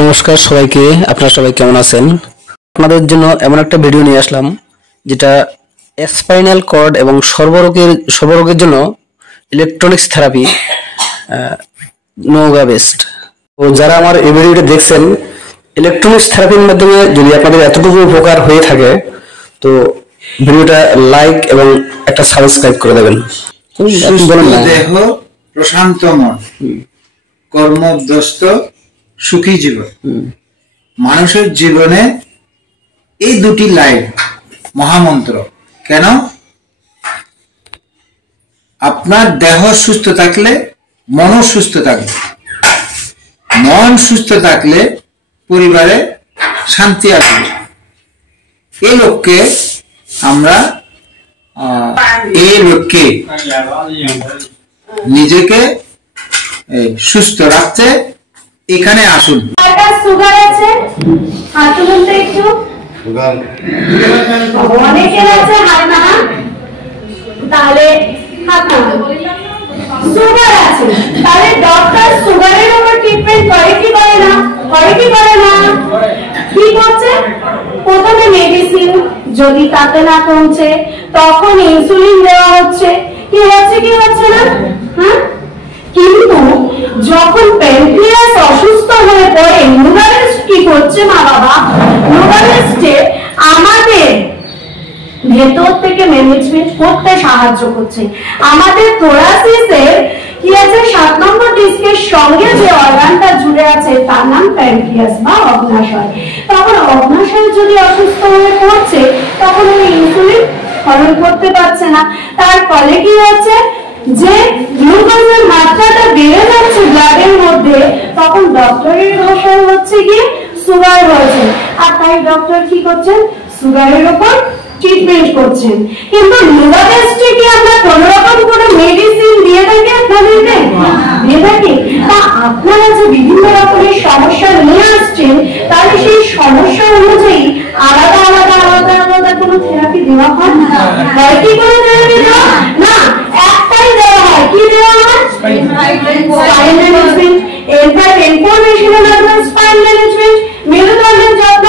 নমস্কার সবাইকে, আপনারা সবাই কেমন আছেন? আপনাদের জন্য এমন একটা ভিডিও নিয়ে আসলাম যেটা স্পাইনাল কর্ড এবং সর্বরোগের জন্য ইলেকট্রনিক্স থেরাপি নোগা বেস্ট। তো যারা আমার এই ভিডিওটা দেখছেন, ইলেকট্রনিক্স থেরাপির মাধ্যমে যদি আপনাদের এতটুকু উপকার হয়ে থাকে তো ভিডিওটা লাইক এবং একটা সাবস্ক্রাইব করে দেবেন। দেহ প্রশান্ত মন, কর্মব্যস্ত সুখী জীবন। মানুষের জীবনে এই দুটি লাইন মহামন্ত্র। কেন? আপনার দেহ সুস্থ থাকলে মনও সুস্থ থাকবে, মন সুস্থ থাকলে পরিবারে শান্তি আসবে। এই লক্ষ্যে আমরা নিজেকে সুস্থ রাখতে এখানে আসুন। সুগার আছে, হাত তুলুন তো একটু। অনেকের আছে হাত না, তাহলে হাত নামান। সুগার আছে, তাহলে ডক্টর সুগারের উপর ট্রিটমেন্ট করে কি করে না? করে কি করে না? কি করছে? প্রথমে মেডিসিন, যদি তাতে না কমছে তখন ইনসুলিন দেওয়া হচ্ছে। কি হচ্ছে কি হচ্ছে না? হ্যাঁ, কিন্তু যখন প্যানক্রিয়াস অসুস্থ হয়ে পড়ে, নোভারেস্ট কি করছে মা বাবা? নোভারেস্টে আমাদের ভেতর থেকে ম্যানেজমেন্ট করতে সাহায্য করছে। আমাদের থোরাসিসের কি আছে, 7 নম্বর ডিস্কের সঙ্গে যে অর্গানটা জুড়ে আছে তার নাম প্যানক্রিয়াস বা অগ্নাশয়। তখন অগ্নাশয় যদি অসুস্থ হয়ে পড়ছে তখন ওই ইনসুলিন ক্ষরণ করতে পারছে না। তার ফলে কি হচ্ছে, যে গ্লুকোজের মাত্রাটা বেড়ে যাচ্ছে ব্লাডের মধ্যে, তখন ডক্টরের ভাষায় হচ্ছে কি সুগার হয়েছে। আর তাই ডক্টর কি করছেন? সুগারের উপর ট্রিটমেন্ট করছেন। কিন্তু নোভাবেস্টে কি আমরা কোন রকম কোনো মেডিসিন দিয়ে থাকি আপনাদেরকে? দিয়ে থাকি? তা আপনারা যে বিভিন্ন রকমের সমস্যা নিয়ে আসছেন, তাহলে সেই সমস্যা অনুযায়ী আলাদা আলাদা আলাদা আলাদা কোনো থেরাপি দেওয়া হয় না? হয় কি কোনো থেরাপি দেওয়া না? একটাই দেওয়া হয়। কি দেওয়া হয়? Spine management. এরপর ইনফরমেশনাল অ্যাডভান্স স্পাইন ম্যানেজমেন্ট, মেরুদণ্ডের যত্ন,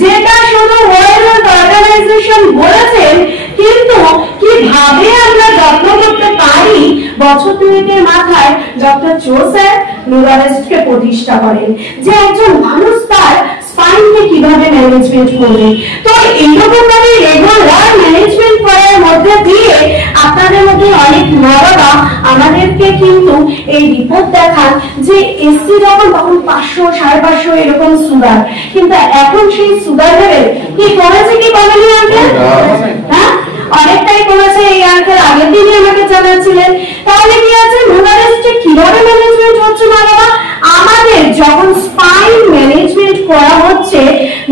যেটা শুধু ওয়ার্ল্ড হেলথ অর্গানাইজেশন বলেছেন, কিন্তু কিভাবে আমরা যত্ন করতে পারি, বছর 2 মাথায় ডক্টর জোসেফ নোভারেস্টকে প্রতিষ্ঠা করেন যে একজন মানুষ তার স্পাইনকে কিভাবে ম্যানেজমেন্ট করবে। তো এইরকম ভাবে রেগুলার ম্যানেজমেন্ট করার মধ্যে দিয়ে আপনাদের মধ্যে অনেক মা বাবা আমাদেরকে কিন্তু এই রিপোর্ট দেখান যে এসছি যখন তখন 500, 550 এরকম সুগার, কিন্তু এখন সেই সুগার লেভেল কি কমেছে কি কমেনি আঙ্কেল? হ্যাঁ, অনেকটাই কমেছে। এই আঙ্কেল আগের দিনই আমাকে জানাচ্ছিলেন। তাহলে কি আছে, নোভারেস্টে কিভাবে ম্যানেজমেন্ট হচ্ছে মা বাবা? আমাদের যখন স্পাইন ম্যানেজমেন্ট করা হচ্ছে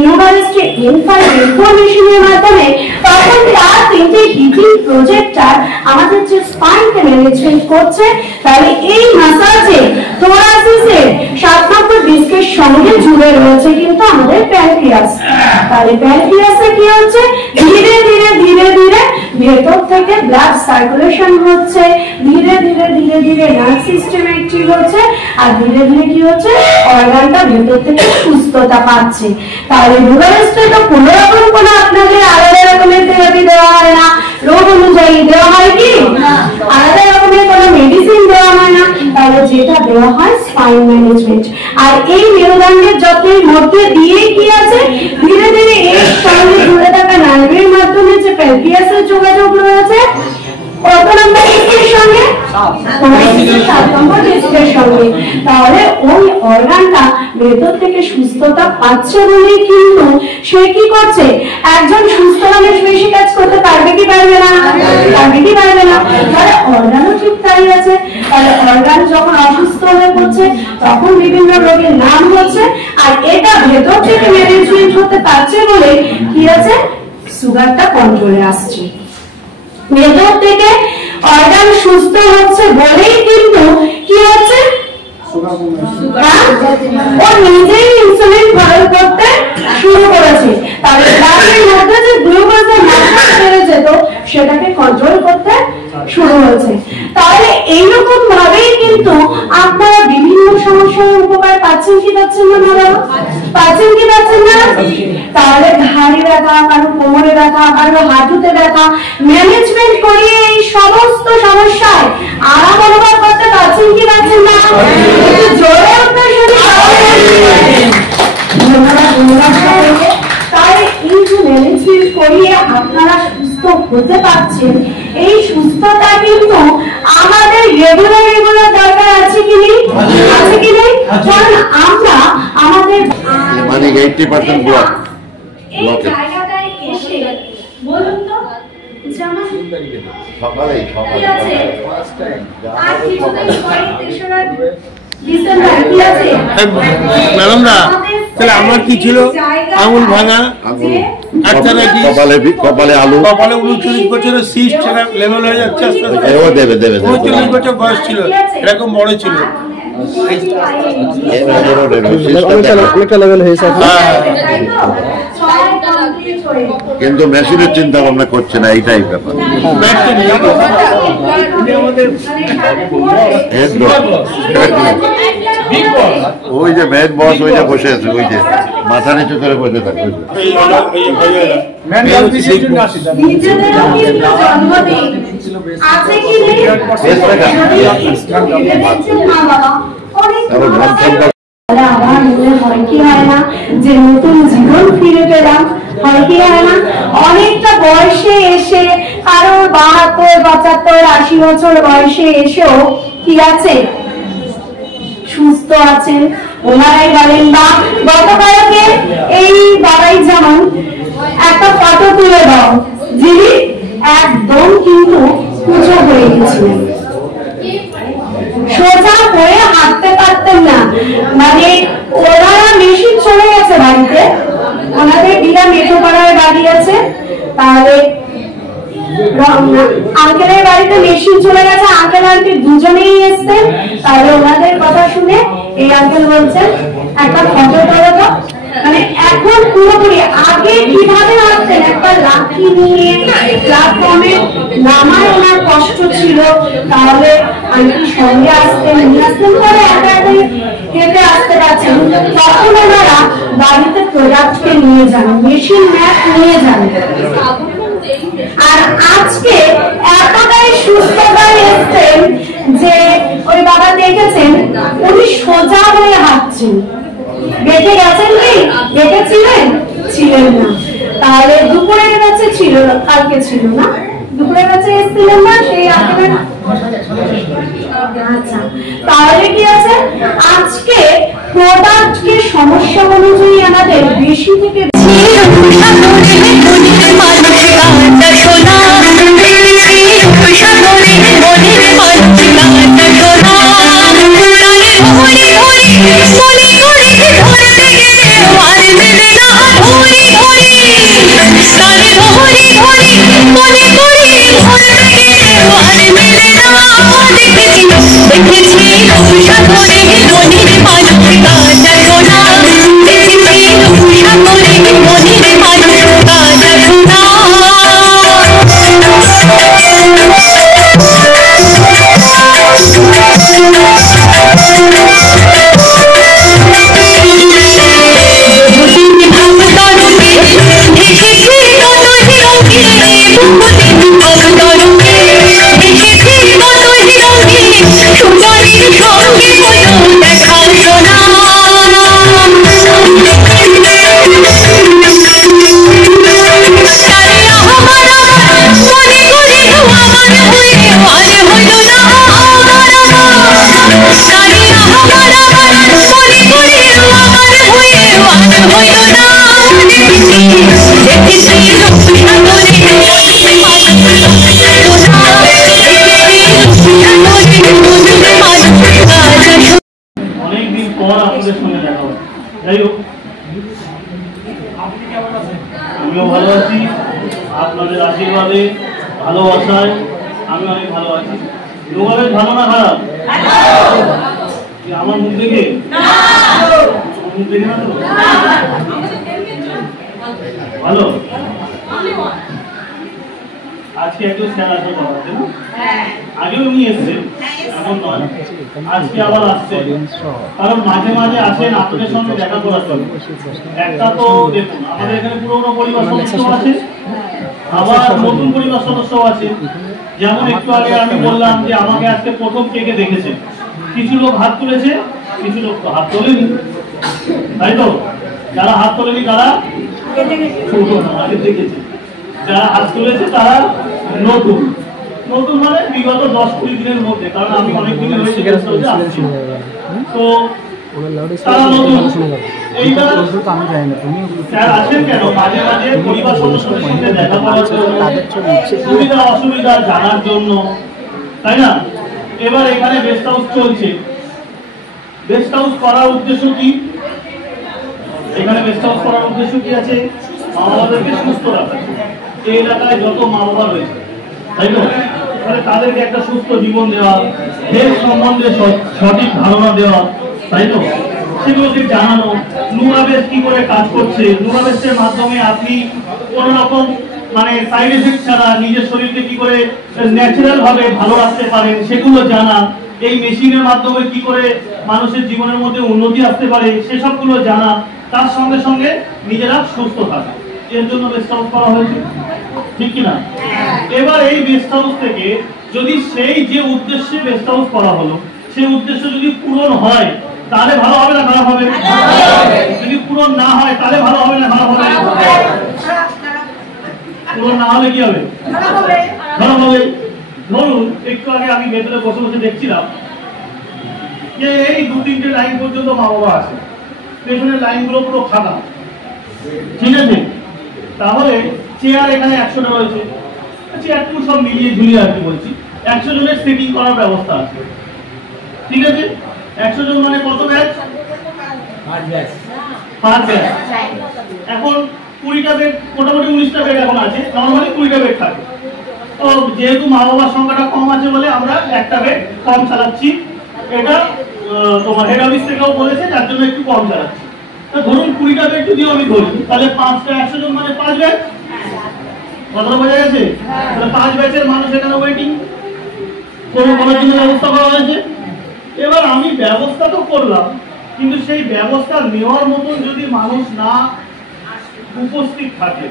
নোভারেস্টে ইনফরমেশনের মাধ্যমে, তখন তার 3টে হিটিং প্রজেক্টর আমাদের যে স্পাইনকে ম্যানেজমেন্ট করছে। তাহলে এই মাসাজে থোরাসিসের 7 নম্বর ডিস্কের সঙ্গে জুড়ে রয়েছে কিন্তু আমাদের প্যানক্রিয়াস। তাহলে প্যানক্রিয়াসে কি হচ্ছে, ধীরে ধীরে ধীরে ধীরে ভেতর থেকে ব্লাড সার্কুলেশন হচ্ছে, ধীরে ধীরে ধীরে ধীরে নার্ভ সিস্টেম অ্যাক্টিভ হচ্ছে, আর ধীরে ধীরে কি হচ্ছে, অর্গানটা ভেতর থেকে সুস্থতা পাচ্ছে। তাহলে নোভারেস্টে তো কোনো রকম কোনো আপনাদের আলাদা রকমের থেরাপি দেওয়া হয় না, রোগ অনুযায়ী দেওয়া হয় কি আলাদা রকমের কোনো মেডিসিন দেওয়া হয় না। তাহলে যেটা দেওয়া হয় স্পাইন ম্যানেজমেন্ট। আর এই মেরুদণ্ডের যত্নের মধ্যে দিয়ে কি আছে, ধীরে ধীরে এর সঙ্গে জুড়ে থাকা নার্ভের মাধ্যমে যে প্যানক্রিয়াসের যোগাযোগ রয়েছে কত নম্বর ডিস্কের সঙ্গে? 7 নম্বর ডিস্কের সঙ্গে। তাহলে ওই অর্গানটা ভেতর থেকে সুস্থতা পাচ্ছে বলে কিন্তু সে কি করছে, একজন সুস্থ মানুষ বেশি কাজ করতে পারবে কি পারবে না? পারবে কি পারবে না? তাহলে অর্গানও ঠিক তাই আছে। তাহলে অর্গান যখন অসুস্থ হয়ে পড়ছে তখন বিভিন্ন রোগের নাম হচ্ছে, আর এটা ভেতর থেকে ম্যানেজমেন্ট হতে পারছে বলে কি আছে, সুগারটা কন্ট্রোলে আসছে। ভেতর থেকে অর্গান সুস্থ হচ্ছে বলেই কিন্তু কি হচ্ছে, ও নিজেই ইনসুলিন ক্ষরণ করতে শুরু করেছে। তাহলে ব্লাডের মধ্যে যে গ্লুকোজের মাত্রা বেড়ে যেত সেটাকে কন্ট্রোল করতে শুরু হয়েছে। তাহলে এইরকম ভাবেই কিন্তু আপনারা বিভিন্ন সমস্যার উপকার পাচ্ছেন কি পাচ্ছেন না বাবা? পাচ্ছেন কি পাচ্ছেন না? তাহলে ঘাড়ে ব্যথা, কারো কোমরে ব্যথা, কারো হাঁটুতে ব্যথা, ম্যানেজমেন্ট করিয়ে এই সমস্ত সমস্যায় আরাম অনুভব করতে পারছেন কি পাচ্ছেন না? জোরে আপনার সাথে তাই এই যে ম্যানেজমেন্ট করিয়ে আপনারা সুস্থ হতে পারছেন, এই সুস্থতা কিন্তু আমাদের রেগুলার দরকার আছে কি নেই? আছে কি নেই? কারণ আমরা আমাদের মানে 80% ব্লক এই জায়গাটায় এসে বলুন তো যেমন সকালে কি আছে? আর কিছুদিন পরে 3রা ডিসেম্বর কি আছে? ম্যাডাম না তাহলে আমার কি ছিল? আঙুল ভাঙা, আচ্ছা নাকি কপালে আলু, কপালে 39 বছরের সিস্ট সেটা লেভেল হয়ে যাচ্ছে আস্তে আস্তে। এও দেবে 39 বছর বয়স ছিল, এরকম বড় ছিল। অনেকটা লেভেল হয়েছে। কিন্তু মেশিনের চিন্তা ভাবনা করছে না, এইটাই ব্যাপার। ওই যে মেন বস ওই যে বসে আছে, ওই যে মাথা নিচু করে বসে থাকে। আবার মনে হয় কি হয় না যে নতুন জীবন ফিরে পেলাম? হয় কি হয় না? অনেকটা বয়সে এসে কারো 72, 75, 80 বছর বয়সে এসেও কি আছে? সুস্থ আছেন। ওনারাই বলেন বা গতকালকে এই বাবাই যেমন একটা ফটো তুলে দাও, যিনি একদম কিন্তু পুজো হয়ে গেছিলেন, সোজা হয়ে হাঁটতে পারতেন না। মানে ওনারা মেশিন চলে গেছে বাড়িতে, ওনাদের বিরা মেঠো পাড়ায় বাড়ি আছে, তাহলে আঙ্কেলের বাড়িতে মেশিন চলে গেছে, আঙ্কেল আন্টি দুজনেই এসছেন। তাহলে ওনাদের কথা শুনে এই আঙ্কেল বলছেন একটা ফটো করে দাও। মানে এখন পুরোপুরি আগে কিভাবে আসতেন একটা লাঠি নিয়ে প্ল্যাটফর্মে নামায় ওনার কষ্ট ছিল, তাহলে আন্টি সঙ্গে আসতেন, নিয়ে আসতেন, পরে একা একাই হেঁটে আসতে পারছেন। তখন ওনারা বাড়িতে প্রোডাক্টকে নিয়ে যান, মেশিন ম্যাপ নিয়ে যান। আর আজকে এতটাই সুস্থতায় এসছেন যে ওই বাবা দেখেছেন উনি সোজা হয়ে হাঁটছেন। দেখে গেছেন কি? দেখেছিলেন? ছিলেন না। তাহলে দুপুরের কাছে ছিল, কালকে ছিল না, দুপুরের কাছে এসেছিলেন না সেই আপনার? আচ্ছা, তাহলে কি আছে? আজকে প্রোডাক্টকে সমস্যা অনুযায়ী আমাদের বেশি থেকে অনেকদিন পর আপনাদের সঙ্গে দেখা হবে। যাই হোক, আমিও ভালো আছি, আপনাদের আশীর্বাদে ভালোবাসায় আমি অনেক ভালো আছি। লোকের ভালো না খারাপ? আমার মুখ দেখে মুখ দেখে না তো ভালো। আজকে একজন স্যার আসবে করাতে, আগেও উনি এসেছেন, এমন নয় আজকে আবার আসছে, কারণ মাঝে মাঝে আসেন আপনাদের সঙ্গে দেখা করার জন্য। একটা তো দেখুন আমাদের এখানে পুরোনো পরিবার সদস্য আছে, আবার নতুন পরিবার সদস্য আছে। যেমন একটু আগে আমি বললাম যে আমাকে আজকে প্রথম কে দেখেছে, কিছু লোক হাত তুলেছে, কিছু লোক তো হাত তোলেনি, তাই তো? যারা হাত তোলেনি তারা আগে দেখেছে, যারা হাত তুলেছে তারা নতুন নতুন মানে বিগত 10-20 দিনের মধ্যে, কারণ আমি অনেক দিনের হয়েছে আসছি, তো তারা নতুন। এইটা স্যার আসেন কেন? মাঝে মাঝে পরিবার সদস্যদের সঙ্গে দেখা করার জন্য, সুবিধা অসুবিধা জানার জন্য, তাই না? এবার এখানে গেস্ট হাউস চলছে, গেস্ট হাউস করার উদ্দেশ্য কি? এখানে গেস্ট হাউস করার উদ্দেশ্য কি আছে? মা বাবাদেরকে সুস্থ রাখা। এই এলাকায় যত মা বাবা রয়েছে, তাই তো, তাহলে তাদেরকে একটা সুস্থ জীবন দেওয়া, দেশ সম্বন্ধে সঠিক ধারণা দেওয়া, তাই তো, সেগুলোকে জানানো, নুরাবেশ কি করে কাজ করছে, নুরাবেশের মাধ্যমে আপনি কোন রকম মানে সাইড এফেক্ট ছাড়া নিজের শরীরকে কি করে ন্যাচারাল ভাবে ভালো রাখতে পারেন সেগুলো জানা, এই মেশিনের মাধ্যমে কি করে মানুষের জীবনের মধ্যে উন্নতি আসতে পারে সেসবগুলো জানা, তার সঙ্গে সঙ্গে নিজেরা সুস্থ থাকা, এর জন্য গেস্ট হাউস করা হয়েছে, ঠিক কিনা? এবার এই গেস্ট হাউস থেকে যদি সেই যে উদ্দেশ্যে গেস্ট হাউস করা হলো সেই উদ্দেশ্য যদি পূরণ হয় তাহলে ভালো হবে না খারাপ হবে? যদি পূরণ না হয় তাহলে ভালো হবে না খারাপ হবে? পূরণ না হলে কি হবে? খারাপ হবে। ধরুন একটু আগে আমি ভেতরে বসে বসে দেখছিলাম যে এই 2-3টে লাইন পর্যন্ত মা বাবা আছে, পেছনের লাইনগুলো পুরো ফাঁকা, ঠিক আছে? তাহলে চেয়ার এখানে 100টা রয়েছে, চেয়ারটুকু সব মিলিয়ে ঝুলিয়ে আর কি বলছি 100 জনের সেটিং করার ব্যবস্থা আছে, ঠিক আছে? 100 জন মানে কত ব্যাচ? 5 ব্যাচ। এখন 20টা বেড, মোটামুটি 19টা বেড এখন আছে, নরমালি 20টা বেড থাকে। তো যেহেতু মা বাবার সংখ্যাটা কম আছে বলে আমরা একটা বেড কম চালাচ্ছি, এটা তোমার হেড অফিস থেকেও বলেছে যার জন্য একটু কম চালাচ্ছি। তো ধরুন 20টা বেড যদি আমি ধরি তাহলে 5টা 100 জন মানে 5 ব্যাচ, কথাটা বোঝা গেছে? তাহলে 5 ব্যাচের মানুষ এখানে ওয়েটিং করার জন্য ব্যবস্থা করা হয়েছে। এবার আমি ব্যবস্থা তো করলাম, কিন্তু সেই ব্যবস্থা নেওয়ার মতন যদি মানুষ না উপস্থিত থাকে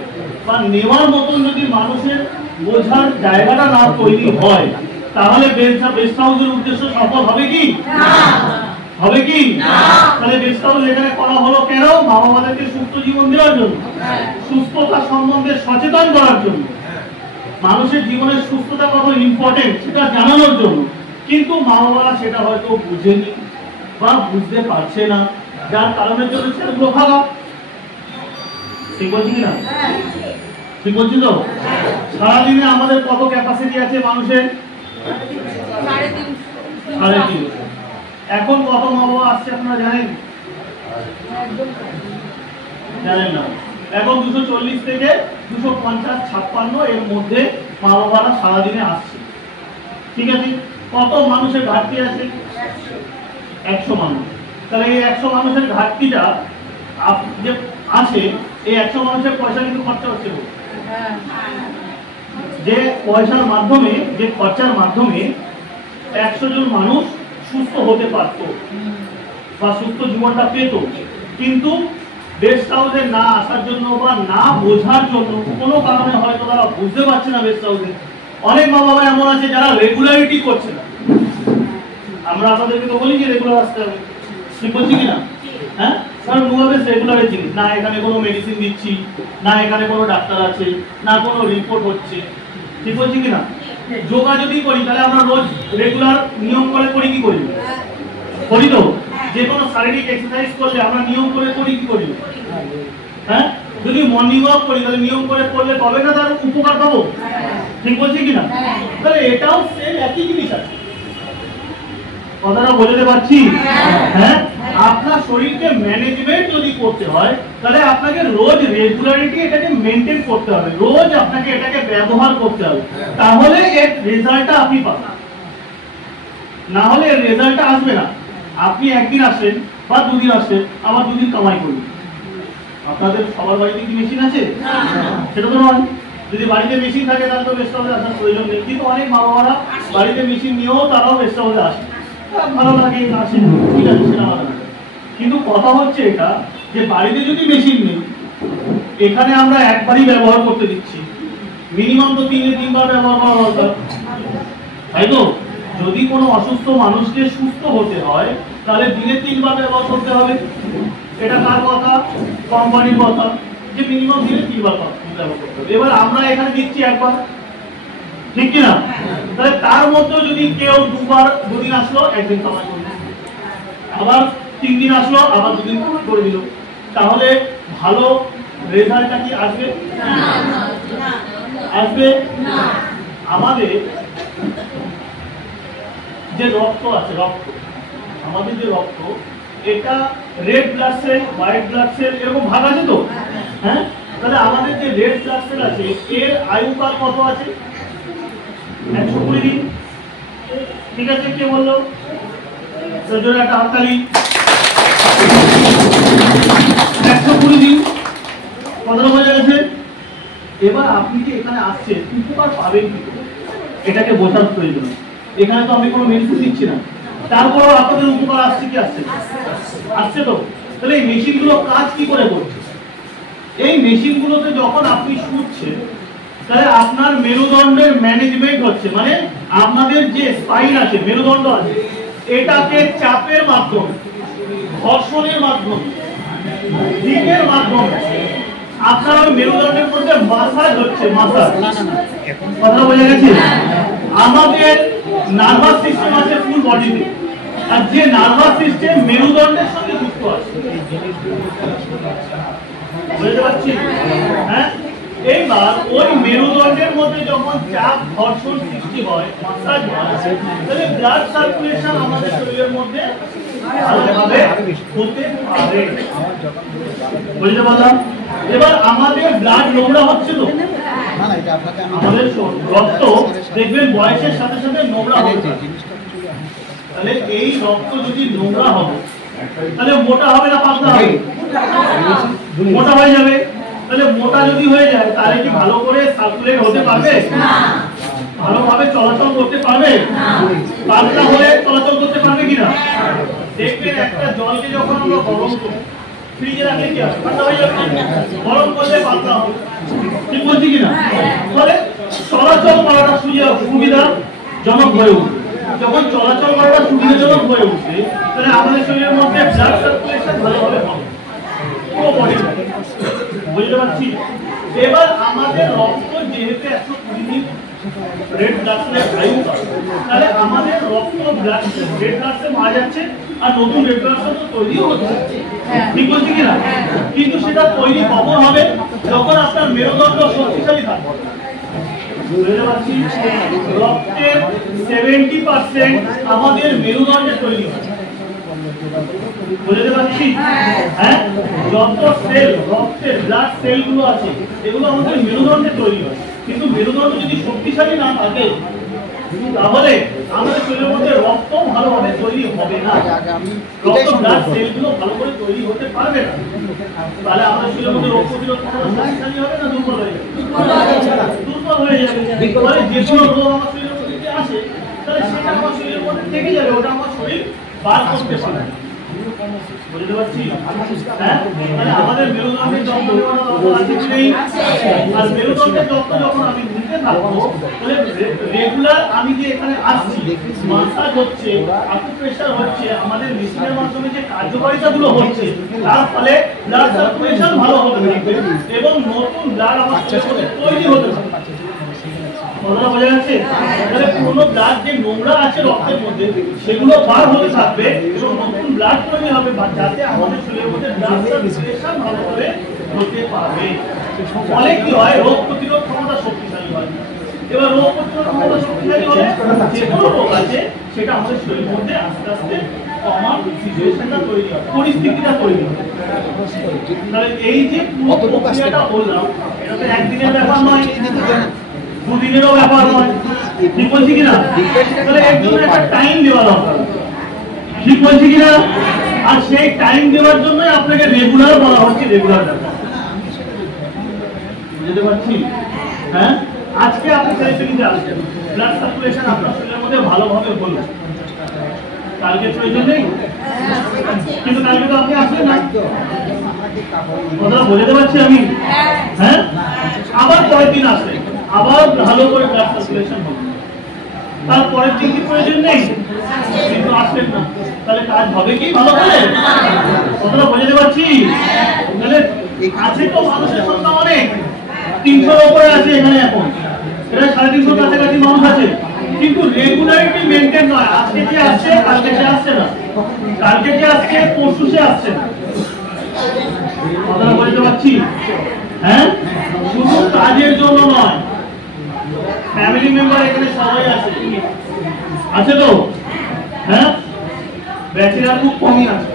বা নেওয়ার মতন যদি মানুষের বোঝার জায়গাটা না তৈরি হয় তাহলে গেস্ট হাউসের উদ্দেশ্য সফল হবে কি? হবে কি? তাহলে গেস্ট হাউস এখানে করা হলো কেন? মা বাবাদেরকে সুস্থ জীবন দেওয়ার জন্য, সুস্থতা সম্বন্ধে সচেতন করার জন্য, মানুষের জীবনের সুস্থতা কত ইম্পর্টেন্ট সেটা জানানোর জন্য। কিন্তু মা বাবারা সেটা হয়তো বুঝেনি বা বুঝতে পারছে না, যার কারণের জন্য সেগুলো ভালো। ঠিক বলছি কিনা? ঠিক বলছি তো? সারাদিনে আমাদের কত ক্যাপাসিটি আছে মানুষের? 3.5। এখন কত মা বাবা আসছে আপনারা জানেন? জানেন না। এখন 240 থেকে 250-56 এর মধ্যে মা বাবারা সারাদিনে আসছে, ঠিক আছে? কত মানুষের ঘাটতি আছে? 100 মানুষ। তাহলে এই 100 মানুষের ঘাটতিটা যে আছে, এই 100 মানুষের পয়সা কিন্তু খরচা হচ্ছে, যে পয়সার মাধ্যমে, যে খরচার মাধ্যমে 100 জন মানুষ সুস্থ হতে পারত বা সুস্থ জীবনটা পেত। কিন্তু গেস্ট হাউসে না আসার জন্য বা না বোঝার জন্য কোনো কারণে হয়তো তারা বুঝতে পারছে না গেস্ট হাউসে। অনেক মা বাবা এমন আছে যারা রেগুলারিটি করছে না। আমরা আপনাদেরকে তো বলি যে রেগুলার আসতে হবে, ঠিক বলছি কিনা? হ্যাঁ, কারণ নুয়াবেশ রেগুলারের জিনিস না, এখানে কোনো মেডিসিন দিচ্ছি না, এখানে কোনো ডাক্তার আছে না, কোনো রিপোর্ট হচ্ছে, ঠিক বলছি কিনা? যোগা যদি করি তাহলে আমরা রোজ রেগুলার নিয়ম করে করি কি করি? করি তো? যে কোনো শারীরিক এক্সারসাইজ করলে আমরা নিয়ম করে করি কি করি? হ্যাঁ, যদি মর্নিং ওয়াক করি তাহলে নিয়ম করে করলে তবে না তার উপকার পাবো, ঠিক বলছি কিনা? তাহলে এটাও সেম একই জিনিস আছে, কথাটা বোঝাতে পারছি? হ্যাঁ, আপনার শরীরকে ম্যানেজমেন্ট যদি করতে হয় তাহলে আপনাকে রোজ রেগুলারিটি এটাকে মেনটেন করতে হবে, রোজ আপনাকে এটাকে ব্যবহার করতে হবে, তাহলে এর রেজাল্টটা আপনি পাবেন, না হলে এর রেজাল্টটা আসবে না। আপনি একদিন আসেন বা 2 দিন আসেন, আবার 2 দিন কামাই করবেন। আপনাদের সবার বাড়িতে কি মেশিন আছে? সেটা তো নয়। যদি বাড়িতে মেশিন থাকে তাহলে তো রেস্ট হাউসে আসার প্রয়োজন নেই, কিন্তু অনেক মা বাবারা বাড়িতে মেশিন নিয়েও তারাও রেস্ট হাউসে আসে, ভালো লাগে আসে, ঠিক আছে সেটা ভালো লাগে। কিন্তু কথা হচ্ছে এটা যে বাড়িতে যদি মেশিন নেই, এখানে আমরা একবারই ব্যবহার করতে দিচ্ছি, মিনিমাম তো 3 বার ব্যবহার করা দরকার, তাই তো? যদি কোনো অসুস্থ মানুষকে সুস্থ হতে হয় তাহলে দিনে 3 বার ব্যবহার করতে হবে। এটা কার কথা? কোম্পানির কথা, যে মিনিমাম দিনে 3 বার ব্যবহার করতে হবে। এবার আমরা এখানে দিচ্ছি একবার, ঠিক কিনা? তাহলে তার মধ্যে যদি কেউ 2 বার, 2 দিন আসলো, 1 দিন সময় করলো, আবার 3 দিন আসলো, আবার 2 দিন করে দিল, তাহলে ভালো রেজাল্টটা কি আসবে? আসবে না। আমাদের যে রক্ত আছে, আমাদের যে রক্ত, এটা red blood cell, white blood cell এরকম ভাগ আছে তো, হ্যাঁ? তাহলে আমাদের যে রেড ব্লাড সেল আছে এর আয়ুকাল কত আছে? 120 দিন, ঠিক আছে? কে বললো? জোরে একটা হাততালি। 120 দিন, কথাটা বোঝা গেছে? এবার আপনি যে এখানে আসছেন, উপকার পাবেন কি? এটাকে বোঝার প্রয়োজন। এখানে তো আমি কোনো মেডিসিন দিচ্ছি না, তারপরও আপনাদের উপকার আসছে কি? আসছে তো? তাহলে এই মেশিনগুলো কাজ কি করে করছে? এই মেশিনগুলোতে যখন আপনি শুচ্ছেন, তাহলে আপনার মেরুদণ্ডের ম্যানেজমেন্ট হচ্ছে, মানে আপনাদের যে স্পাইন আছে, মেরুদণ্ড আছে, এটাকে চাপের মাধ্যমে, ঘর্ষণের মাধ্যমে, দিকের মাধ্যমে আপনার ওই মেরুদণ্ডের মধ্যে মাসাজ হচ্ছে, মাসাজ। কথা বোঝা গেছে? আমাদের নার্ভাস সিস্টেম আছে ফুল বডিতে, আর যে নার্ভাস সিস্টেম মেরুদণ্ডের সঙ্গে যুক্ত আছে, বুঝতে পারছি? হ্যাঁ, এইবার ওই মেরুদণ্ডের মধ্যে যখন চাপ ঘর্ষণ সৃষ্টি হয়, মাসাজ হয়, তাহলে ব্লাড সার্কুলেশন আমাদের শরীরের মধ্যে ভালোভাবে হতে পারে, বুঝতে পারলাম? এবার আমাদের ব্লাড নোংরা হচ্ছে তো, আমাদের রক্ত দেখবেন বয়সের সাথে সাথে নোংরা হচ্ছে, তাহলে এই রক্ত যদি নোংরা হবে তাহলে মোটা হবে না পাতলা হবে? মোটা হয়ে যাবে। তাহলে মোটা যদি হয়ে যায় তাহলে কি ভালো করে সার্কুলেট হতে পারবে? ভালোভাবে চলাচল করতে পারবে? পাতলা হয়ে চলাচল করতে পারবে কিনা? দেখবেন একটা জলকে যখন আমরা গরম করি, ফ্রিজে রাখলে কি হবে? ঠান্ডা হয়ে যাবে, গরম করলে পাতলা হবে, ঠিক বলছি কিনা? ফলে চলাচল করাটা সুবিধাজনক হয়ে উঠবে। যখন চলাচল করাটা সুবিধাজনক হয়ে উঠবে, তাহলে আমাদের শরীরের মধ্যে ব্লাড সার্কুলেশন ভালোভাবে হবে, পুরো বডি, বুঝতে পারছি? এবার আমাদের রক্ত যেহেতু 120 দিন রেড ব্লাড সেলের আয়ু, তাহলে আমাদের রক্ত রেড ব্লাড সেল মারা যাচ্ছে, আর নতুন রেড ব্লাড সেল তো তৈরিও হচ্ছে, ঠিক বলছি কিনা? কিন্তু সেটা তৈরি কখন হবে? যখন আপনার মেরুদণ্ড শক্তিশালী থাকবে, বুঝতে পারছি? রক্তের 70% আমাদের মেরুদণ্ডে তৈরি হয়, বুঝতে পারছি? হ্যাঁ, যত সেল রক্তের ব্লাড সেল গুলো আছে এগুলো আমাদের মেরুদণ্ডে তৈরি হয়, কিন্তু মেরুদণ্ড যদি শক্তিশালী না থাকে তাহলে আমাদের শরীরের মধ্যে রক্ত ভালোভাবে তৈরি হবে না, রক্ত ব্লাড সেল গুলো ভালো করে তৈরি হতে পারবে না, তাহলে আমাদের শরীরের মধ্যে রোগ প্রতিরোধ ক্ষমতা শক্তিশালী হবে না দুর্বল হয়ে যাবে? দুর্বল হয়ে যাবে। ফলে যে কোনো রোগ আমার শরীরের মধ্যে আসে তাহলে সেটা আমার শরীরের মধ্যে থেকে যাবে, ওটা আমার শরীর বার করতে পারে, বুঝতে পারছি? হ্যাঁ, মানে আমাদের মেরুদণ্ডের যত্ন নেওয়ার দরকার আছে কি নেই? আর মেরুদণ্ডের যত্ন যখন আমি নিতে থাকবো, তাহলে রেগুলার আমি যে এখানে আসছি, মাসাজ হচ্ছে, আকুপ্রেশার হচ্ছে, আমাদের মেশিনের মাধ্যমে যে কার্যকারিতাগুলো হচ্ছে, তার ফলে ব্লাড সার্কুলেশন ভালো হতে থাকবে এবং নতুন ব্লাড আমার শরীরে তৈরি হতে থাকবে। কথাটা বোঝা যাচ্ছে? তাহলে পুরনো ব্লাড যে নোংরা আছে রক্তের মধ্যে সেগুলো বার হতে থাকবে এবং নতুন ব্লাড তৈরি হবে, যাতে আমাদের শরীরের মধ্যে ব্লাড সার্কুলেশন ভালোভাবে হতে পারে। ফলে কি হয়? রোগ প্রতিরোধ ক্ষমতা শক্তিশালী হয়। এবার রোগ প্রতিরোধ ক্ষমতা শক্তিশালী হলে যে কোনো রোগ আছে সেটা আমাদের শরীরের মধ্যে আস্তে আস্তে কমার সিচুয়েশনটা তৈরি হয়, পরিস্থিতিটা তৈরি হয়। তাহলে এই যে পুরো প্রক্রিয়াটা বললাম, এটা তো একদিনের ব্যাপার নয়, দুদিনেরও ব্যাপার নয়, ঠিক বলছি কিনা? তাহলে এর জন্য একটা টাইম দেওয়া দরকার, ঠিক বলছি কিনা? আর সেই টাইম দেওয়ার জন্যই আপনাকে রেগুলার বলা হচ্ছে, রেগুলার ব্যাপার, বুঝতে পারছি? হ্যাঁ, আজকে আপনি থেরাপিতে আসছেন, ব্লাড সার্কুলেশন আপনার শরীরের মধ্যে ভালোভাবে হলো, কালকে প্রয়োজন নেই, কিন্তু কালকে তো আপনি আসবেন না, কথাটা বলে পারছি আমি। হ্যাঁ, আবার পরের দিন আসলেন, আবার ভালো করে ব্লাড সার্কুলেশন হলো, তারপরের দিন কি প্রয়োজন নেই, কিন্তু আসলেন না, তাহলে কাজ হবে কি ভালো করে? কথাটা বুঝতে পারছি? তাহলে আছে তো মানুষের সংখ্যা অনেক, 300-র উপরে আছে এখানে এখন, এটা 350 কাছাকাছি মানুষ আছে, কিন্তু রেগুলারিটি মেনটেন নয়। আজকে যে আসছে কালকে সে আসছে না, কালকে যে আসছে পরশু সে আসছে না, কথাটা বুঝতে পারছি? হ্যাঁ, শুধু কাজের জন্য নয়, ফ্যামিলি মেম্বার এখানে সবাই আছে, আছে তো? হ্যাঁ, ব্যাচেলার খুব কমই আছে,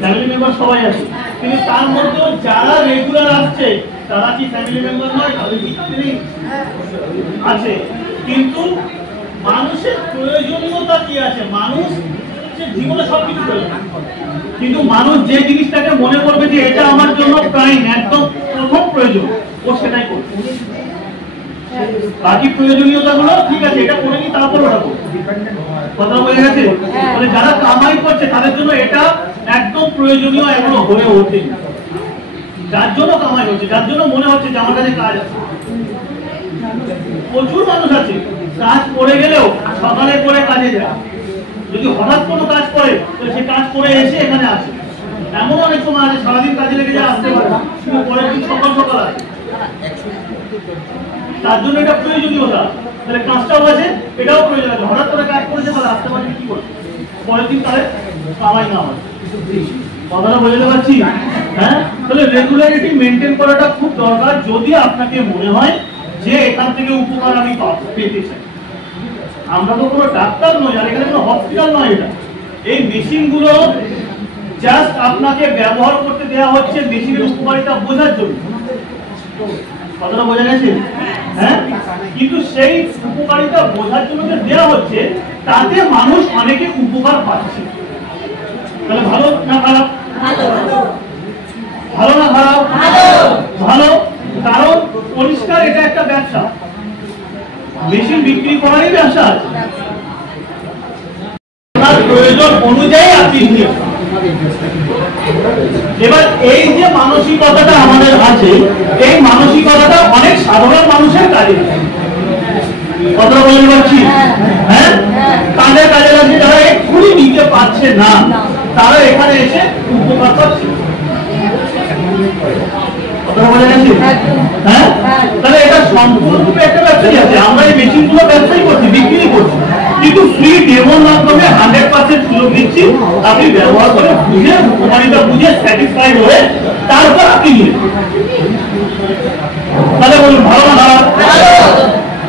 ফ্যামিলি মেম্বার সবাই আছে, কিন্তু তার মধ্যে যারা রেগুলার আসছে তারা কি ফ্যামিলি মেম্বার নয়? তাদের কি আছে, কিন্তু মানুষের প্রয়োজনীয়তা কি আছে? মানুষ জীবনে সবকিছু প্রয়োজন, কিন্তু মানুষ যে জিনিসটাকে মনে করবে যে এটা আমার জন্য প্রাইম, একদম প্রথম প্রয়োজন, ও সেটাই করবে। বাকি প্রয়োজনীয়তা গুলো ঠিক আছে, এটা করে নি তারপর ওটা করবো, কথা বলে গেছে? মানে যারা কামাই করছে তাদের জন্য এটা একদম প্রয়োজনীয় এখনো হয়ে ওঠেনি, যার জন্য কামাই হচ্ছে, যার জন্য মনে হচ্ছে যে আমার কাছে কাজ আছে। প্রচুর মানুষ আছে কাজ করে গেলেও সকালে করে কাজে যায়, যদি হঠাৎ কোনো কাজ করে তো সে কাজ করে এসে এখানে আসে। এমন অনেক সময় আছে সারাদিন কাজে লেগে যায়, আসতে পারে শুধু পরের দিন সকাল সকাল আসে, তার জন্য এটা প্রয়োজনীয়তা। তাহলে কাজটাও আছে, এটাও প্রয়োজন আছে, হঠাৎ করে কাজ করেছে তাহলে আসতে পারে কি করবে, পরের দিন তাহলে কামাই না হয়, কথাটা বুঝতে পারছি? হ্যাঁ, তাহলে রেগুলারিটি মেনটেন করাটা খুব দরকার, যদি আপনাকে মনে হয় যে এখান থেকে উপকার আমি পেতে চাই। আমরা তো কোনো ডাক্তার নই, আর এখানে কোনো হসপিটাল নয়, এটা এই মেশিন গুলো জাস্ট আপনাকে ব্যবহার করতে দেওয়া হচ্ছে মেশিনের উপকারিতা বোঝার জন্য, কথাটা বোঝা গেছে? হ্যাঁ, কিন্তু সেই উপকারিতা বোঝার জন্য যে দেওয়া হচ্ছে তাতে মানুষ অনেকে উপকার পাচ্ছে, তাহলে ভালো না খারাপ? ভালো না খারাপ? ভালো, কারণ পরিষ্কার এটা একটা ব্যবসা, মেশিন বিক্রি করারই ব্যবসা আছে, আপনার প্রয়োজন অনুযায়ী আপনি নিয়ে। এবার এই যে মানসিকতাটা আমাদের আছে, এই মানসিকতাটা অনেক সাধারণ মানুষের কাজে, কথা বলতে পারছি? হ্যাঁ, কাজে কাজে লাগছে, যারা এক্ষুনি নিতে পারছে না তারা এখানে এসে উপকার পাচ্ছে, কথা বলে গেছে? হ্যাঁ, তাহলে এটা সম্পূর্ণরূপে একটা ব্যবসায়ী আছে, আমরা এই মেশিন গুলো ব্যবসায়ী করছি, বিক্রি করছি, কিন্তু ফ্রি ডেমোর মাধ্যমে 100% সুযোগ দিচ্ছি, আপনি ব্যবহার করে বুঝে উপকারিতা বুঝে স্যাটিসফাইড হয়ে তারপর আপনি নিন। তাহলে বলুন ভালো না খারাপ?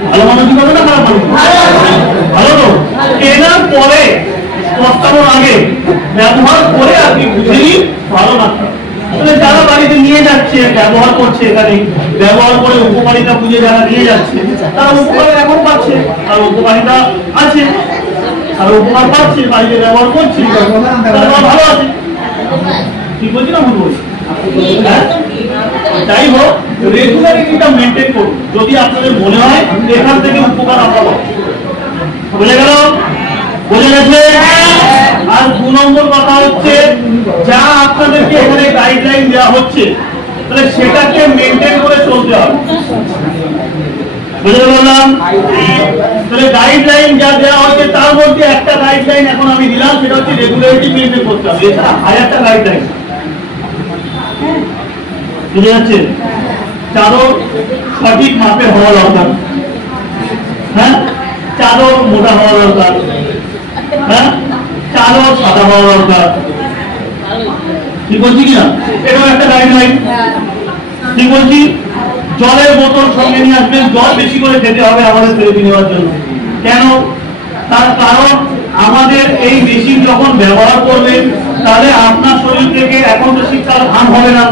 ভালো মানসিকতা না খারাপ মানসিকতা? ভালো তো। কেনার পরে পস্তানোর আগে ব্যবহার করে আপনি বুঝে নিন ভালো না খারাপ। তাহলে যারা বাড়িতে নিয়ে যাচ্ছে ব্যবহার করছে, এখানে ব্যবহার করে উপকারিতা বুঝে যারা নিয়ে যাচ্ছে তারা উপকার এখন পাচ্ছে, আর উপকারিতা আছে, আর উপকার পাচ্ছে, বাড়িতে ব্যবহার করছে, তারা ভালো আছে। ঠিক বলছি না ভুল বলছি? যাই হোক, রেগুলারিটিটা মেনটেন করুন, যদি আপনাদের মনে হয় এখান থেকে উপকার আমরা পাবো। বুঝে গেল? বুঝে গেছে? আর 2 নম্বর কথা হচ্ছে, যা আপনাদেরকে এখানে গাইডলাইন দেওয়া হচ্ছে তাহলে সেটাকে মেনটেন করে চলতে হবে, বুঝতে পারলাম? তাহলে গাইডলাইন যা দেওয়া হচ্ছে তার মধ্যে একটা গাইডলাইন এখন আমি দিলাম, সেটা হচ্ছে রেগুলারিটি মেনটেন করতে হবে, এছাড়া হাজারটা গাইডলাইন, বুঝে যাচ্ছে? চাদর সঠিক মাপে হওয়া দরকার, হ্যাঁ, চাদর মোটা হওয়া দরকার, হ্যাঁ, চাদর সাদা হওয়া দরকার, ঠিক বলছি কিনা? এটাও একটা গাইডলাইন, ঠিক বলছি? জলের বোতল সঙ্গে নিয়ে আসবেন, জল বেশি করে খেতে হবে আমাদের থেরাপি নেওয়ার জন্য। কেন? তার কারণ আমাদের এই মেশিন যখন ব্যবহার করবেন তাহলে আপনার শরীর থেকে, এখন তো শীতকাল ঘাম হবে না,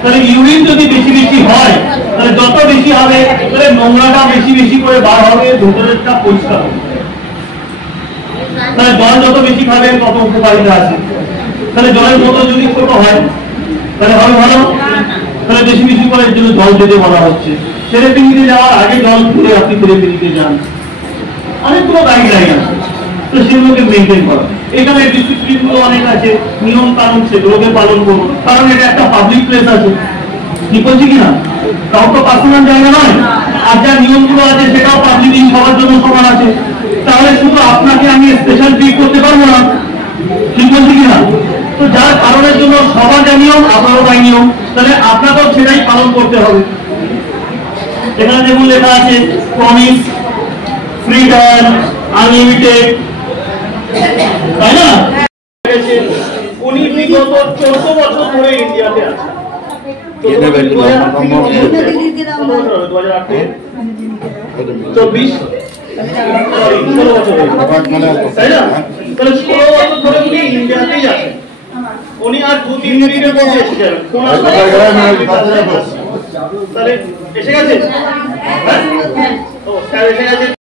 তাহলে ইউরিন যদি বেশি বেশি হয় তাহলে যত বেশি হবে তাহলে নোংরাটা বেশি বেশি করে বার হবে, ভেতরেরটা পরিষ্কার হবে, তাহলে জল যত বেশি খাবেন তত উপকারিতা আছে। তাহলে জলের বোতল যদি ছোট হয় তাহলে হবে ভালো, তাহলে বেশি বেশি করে এর জন্য জল দিতে বলা হচ্ছে। থেরাপি নিতে যাওয়ার আগে জল খেলে আপনি থেরাপি নিতে যান, অনেকগুলো গাইডলাইন আছে, তো সেগুলোকে মেনটেন করা। এখানে ডিসিপ্লিন গুলো অনেক আছে, নিয়ম কানুন সেগুলোকে পালন করুন, কারণ এটা একটা পাবলিক প্লেস আছে, ঠিক বলছি কিনা, কাউ তো পার্সোনাল জায়গা নয়। আর যা নিয়মগুলো আছে সেটাও পাবলিক, সবার জন্য সমান আছে। তাহলে শুধু আপনাকে আমি স্পেশাল ট্রিট করতে পারবো না, ঠিক বলছি কিনা। তো যার কারণের জন্য সবার যা নিয়ম আপনারও তাই নিয়ম, তাহলে আপনাকেও সেটাই পালন করতে হবে। এখানে যেমন লেখা আছে প্রমিস, ফ্রিডম, আনলিমিটেড, তাই না? উনি বিগত 14 বছর ধরে ইন্ডিয়াতে আছেন। 2008 উনি আর 2-3 মিনিটের মধ্যে এসে যাবেন। তাহলে এসে গেছে, ও স্যার এসে গেছে।